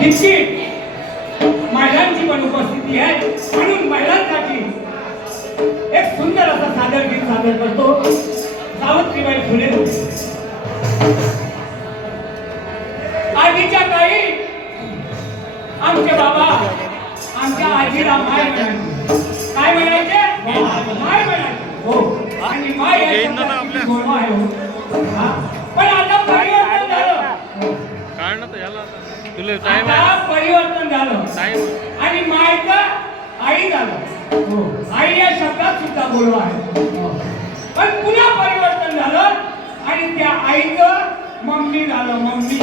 तितकी महिलांची पण उपस्थिती आहे. म्हणून महिलांसाठी एक सुंदर असं सादर गीत सादर करतो. सावित्रीबाई फुले. आधीच्या काळी आमचे बाबा आमच्या आजीला माय म्हणायचे. काय म्हणायचे? माय म्हणायचे. हो. आणि माय गोडवा आहे. तुला टाइम परिवर्तन झालं. टाइम आणि मायचं आई झालं. आई या शब्दात सुद्धा गोडवा आहे. पण पुन्हा परिवर्तन झालं आणि त्या आईचं मम्मी झालं मम्मी.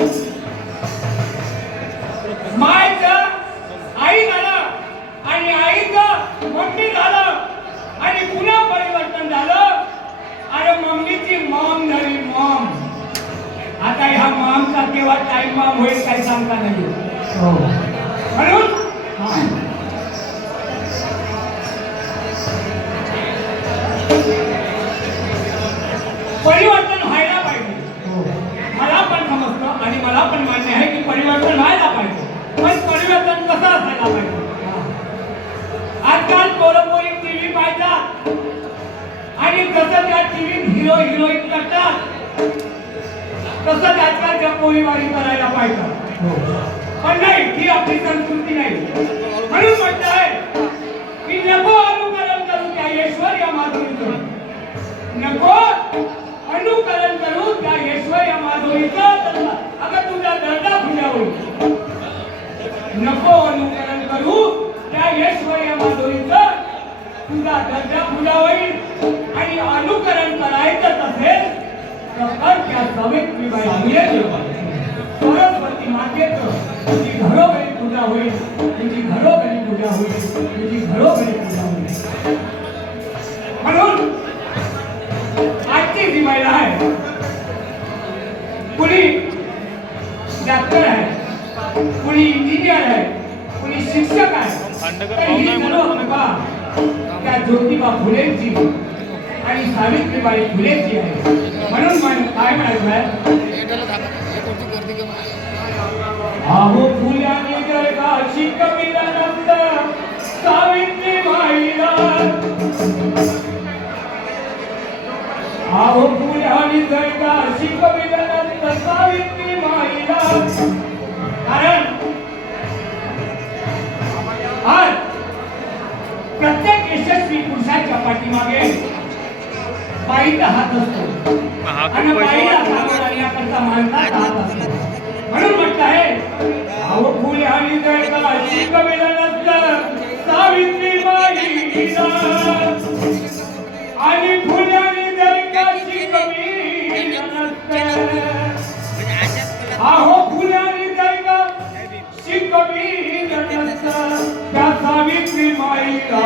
मायचं आई झालं आणि आईचं मम्मी झालं आणि पुन्हा परिवर्तन झालं. अरे मम्मीची मॉम झाली मॉम आता ह्या मॉमचा केव्हा टाइम मॉम होईल काही सांगता नाही येत. म्हणून हा. परिवर्तन व्हायला पाहिजे. मला पण समजतं आणि मला पण मान्य आहे की परिवर्तन व्हायला पाहिजे. पण परिवर्तन कसं असायला पाहिजे? आजकाल पोरं पोरी टीव्ही पाहतात. आणि कसं त्या टीव्हीत हिरो हिरोईन करतात तसंच आजकालच्या पोरीवारी करायला पाहिजे. पण नाही ही आपली संस्कृती नाही. म्हणून म्हणताय की नको अनुकरण करू त्या ऐश्वर्य माधुरीचं. नको अनुकरण करू त्या ऐश्वर्य माधुरीचं अगं तुझा दर्जा खुल्या होईल. नको अनुकरण करू त्या ऐश्वर्य माधुरीचं. तुझा दर्जा खुला होईल. आणि अनुकरण करायचं असेल तर कर त्या सावित्रीबाई फुले सरस्वती मातेचं तुझी घरोघरी पूजा होईल तुझी घरोघरी पूजा होईल तुझी घरोघरी पूजा होईल म्हणून आजची जी महिला आहे कुणी डॉक्टर आहे कुणी इंजिनियर आहे कुणी शिक्षक आहे खांडेकर तर ही भाऊ नाही सर्व म्हणत कृपा त्या ज्योतिबा फुलेंची आणि सावित्रीबाई फुलेची आहे. म्हणून मन काय म्हणायचं आहे अहो फुल्याने जर का शिकविला नसतं सावित्रीबाईला अहो फुल्याने जर का शिकविला नसतं सावित्रीबाईला कारण आज प्रत्येक यशस्वी पुरुषाच्या पाठीमागे बाईचा हात असतो. आणि वाटतो. सामोरं आणण्याकरता माणसाचा हात असतो. म्हणून म्हटलं आहे अहो फुले शिकविलं नसलं सावित्रीबाईला आणि फुल्याने जर का शिकविलं नसलं अहो फुल्याने जर का शिकविलं नसतं त्या सावित्री माईला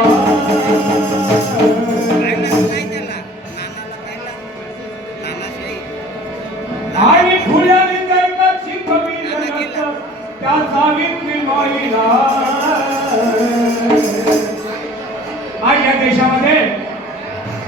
விட்டு நோயினா